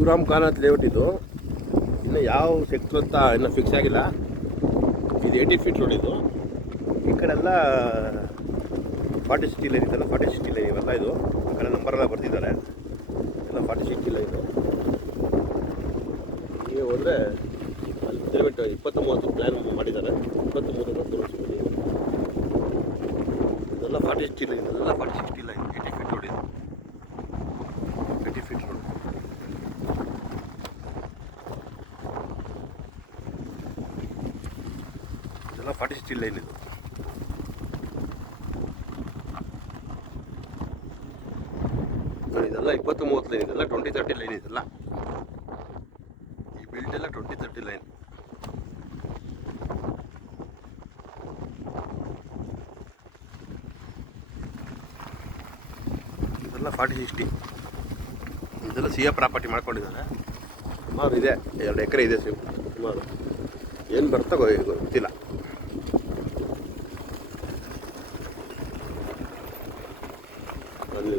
Shivaram ಕಾನಾಥ್ layout ಇದು. ಇನ್ನು ಯಾವ ಸೆಕ್ಟರ್ ಅಂತ ಇನ್ನೂ ಫಿಕ್ಸ್ ಆಗಿಲ್ಲ. ಇದು 80 ಫೀಟ್ ರೋಡ್ ಇದು. ಈ ಕಡೆ ಎಲ್ಲ 40-60 ಲೈನ್ ಇದೆಲ್ಲ 40-60 ಲೈನ್ ಇವೆಲ್ಲ. ಇದು ಆ ಕಡೆ ನಂಬರೆಲ್ಲ ಬರ್ತಿದ್ದಾರೆ ಎಲ್ಲ 40-60 ಲೈನು. ಹೀಗೆ ಹೋದರೆ ಅಲ್ಲಿ ಕಿಲೋಮೀಟರ್ 20-30 ಪ್ಲ್ಯಾನ್ ಮಾಡಿದ್ದಾರೆ. 20-30 ತೋರಿಸ್ಬೋದು. ಇದೆಲ್ಲ 40-60 ಲೈನ್, ಇದೆಲ್ಲ 40-60 ಲೈನ್. 80 ಫೀಟ್ ರೋಡ್ ಇದು. 80 ಫೀಟ್ ರೋಡ್. ಇದೆಲ್ಲ 40-60 ಲೈನ್ ಇದು. ಇದೆಲ್ಲ 20-30 ಲೈನ್. ಇದೆಲ್ಲ 20-30 ಲೈನ್. ಇದೆಲ್ಲ ಈ ಬಿಲ್ಡ್ ಎಲ್ಲ 20-30 ಲೈನ್. ಇದೆಲ್ಲ 40-60. ಇದೆಲ್ಲ ಸಿಎ ಪ್ರಾಪರ್ಟಿ ಮಾಡ್ಕೊಂಡಿದ್ದಾರೆ. ಸುಮಾರು ಇದೆ, 2 ಎಕರೆ ಇದೆ ಸುಮಾರು. ಏನು ಬರ್ತಾ ಗೊತ್ತಿಲ್ಲ. ಇದರಲ್ಲಿ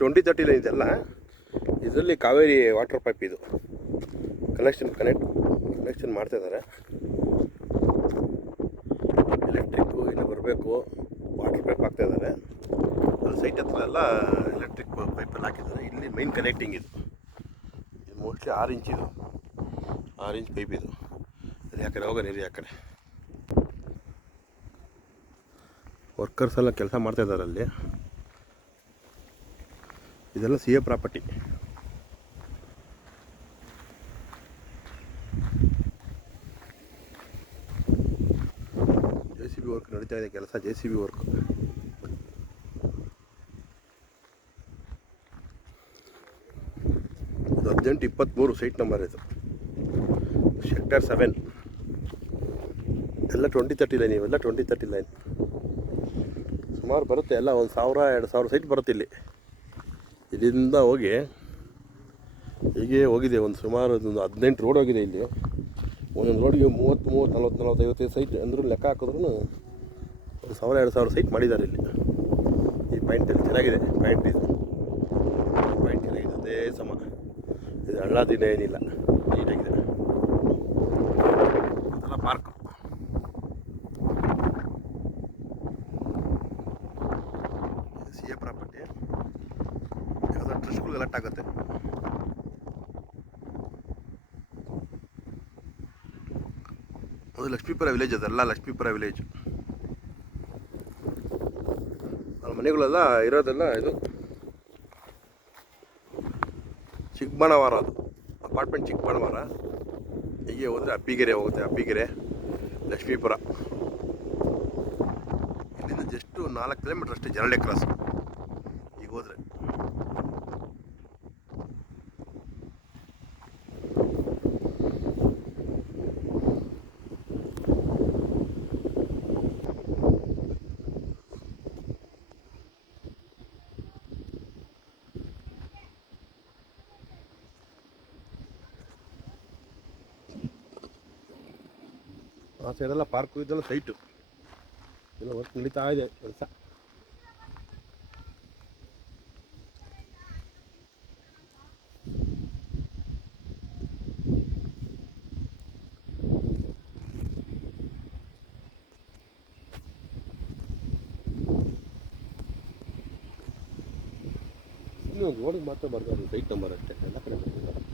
20-30 ಲೈನ್ ಇದೆಲ್ಲ. ಇದರಲ್ಲಿ ಕಾವೇರಿ ವಾಟರ್ ಪೈಪ್ ಇದು ಕನೆಕ್ಷನ್ ಮಾಡ್ತಾಯಿದ್ದಾರೆ. ಎಲೆಕ್ಟ್ರಿಕ್ಕು ಇನ್ನು ಬರಬೇಕು. ವಾಟರ್ ಪೈಪ್ ಹಾಕ್ತಾಯಿದ್ದಾರೆ. ಅಲ್ಲಿ ಸೈಟ್ ಹತ್ರ ಎಲ್ಲ ಎಲೆಕ್ಟ್ರಿಕ್ ಪೈಪಲ್ಲಿ ಹಾಕಿದ್ದಾರೆ. ಇಲ್ಲಿ ಮೈನ್ ಕನೆಕ್ಟಿಂಗ್ ಇದು ಮೋಸ್ಟ್ಲಿ 6 ಇಂಚ್ ಇದು. 6 ಇಂಚ್ ಪೈಪ್ ಇದು. ಅದು ಯಾಕಡೆ ಹೋಗೋಣ ಆ ಕಡೆ. ವರ್ಕರ್ಸ್ ಎಲ್ಲ ಕೆಲಸ ಮಾಡ್ತಾಯಿದ್ದಾರೆ ಅಲ್ಲಿ. ಇದೆಲ್ಲ ಸಿಎ ಪ್ರಾಪರ್ಟಿ. JCB ವರ್ಕ್ ನಡೀತಾ ಇದೆ ಕೆಲಸ. JCB work. ಇದು 18-23 ಸೈಟ್ ನಂಬರ್ ಇದು. ಸೆಕ್ಟರ್ 7. ಎಲ್ಲ 20-30 ಲೈನ್. ಇವೆಲ್ಲ 20-30 ಲೈನ್ ಸುಮಾರು ಬರುತ್ತೆ. ಎಲ್ಲ 1,000-2,000 ಸೈಟ್ ಬರುತ್ತೆ ಇಲ್ಲಿ. ಇಲ್ಲಿಂದ ಹೋಗಿ ಹೀಗೆ ಹೋಗಿದೆ. ಸುಮಾರು 18 ರೋಡ್ ಹೋಗಿದೆ ಇಲ್ಲಿ. ಒಂದೊಂದು ರೋಡಿಗೆ 30-40-45 ಸೈಟ್ ಅಂದರೂ ಲೆಕ್ಕ ಹಾಕಿದ್ರೂ 1,000-2,000 ಸೈಟ್ ಮಾಡಿದ್ದಾರೆ ಇಲ್ಲಿ. ಈ ಪಾಯಿಂಟಲ್ಲಿ ಚೆನ್ನಾಗಿದೆ. ಪಾಯಿಂಟ್ ಚೆನ್ನಾಗಿದೆ. ಅದೇ ಸಮ ಇದು ಹಳ್ಳ ದಿನ ಏನಿಲ್ಲ, ನೀಟಾಗಿದೆ. ಅದೆಲ್ಲ ಪಾರ್ಕ್. CA property. ಯಾವುದೋ ಟ್ರಸ್ಟ್ಗಳು ಕಲೆಕ್ಟ್ ಆಗುತ್ತೆ. ಅದು ಲಕ್ಷ್ಮೀಪುರ ವಿಲೇಜ್. ಅದೆಲ್ಲ ಲಕ್ಷ್ಮೀಪುರ ವಿಲೇಜ್. ಮನೆಗಳೆಲ್ಲ ಇರೋದೆಲ್ಲ ಇದು ಚಿಕ್ಕಬಳ್ಳಾವರ. ಅದು ಅಪಾರ್ಟ್ಮೆಂಟ್ ಚಿಕ್ಕಬಳ್ಳಾವರ. ಹೀಗೆ ಹೋದರೆ ಅಬ್ಬಿಗೆರೆ ಹೋಗುತ್ತೆ. ಅಬ್ಬಿಗೆರೆ, ಲಕ್ಷ್ಮೀಪುರ. ಇಲ್ಲಿಂದ ಜಸ್ಟ್ 4 ಕಿಲೋಮೀಟ್ರ್ ಅಷ್ಟೇ ಜರಳೆ ಕ್ರಾಸ್ ಈಗ ಹೋದರೆ. ಆ ಸೈಡೆಲ್ಲ ಪಾರ್ಕು. ಇದೆಲ್ಲ ಸೈಟು. ಎಲ್ಲ ವರ್ಕ್ ನಡೀತಾ ಇದೆ ಕೆಲಸ. ಇನ್ನೊಂದು ರೋಡಿಗೆ ಮಾತ್ರ ಬರ್ತಾರೆ ಸೈಟ್ ನಂಬರ್ ಅಷ್ಟೇ. ಎಲ್ಲ ಕಡೆ ಬರ್ತಿದ್ದಾರೆ.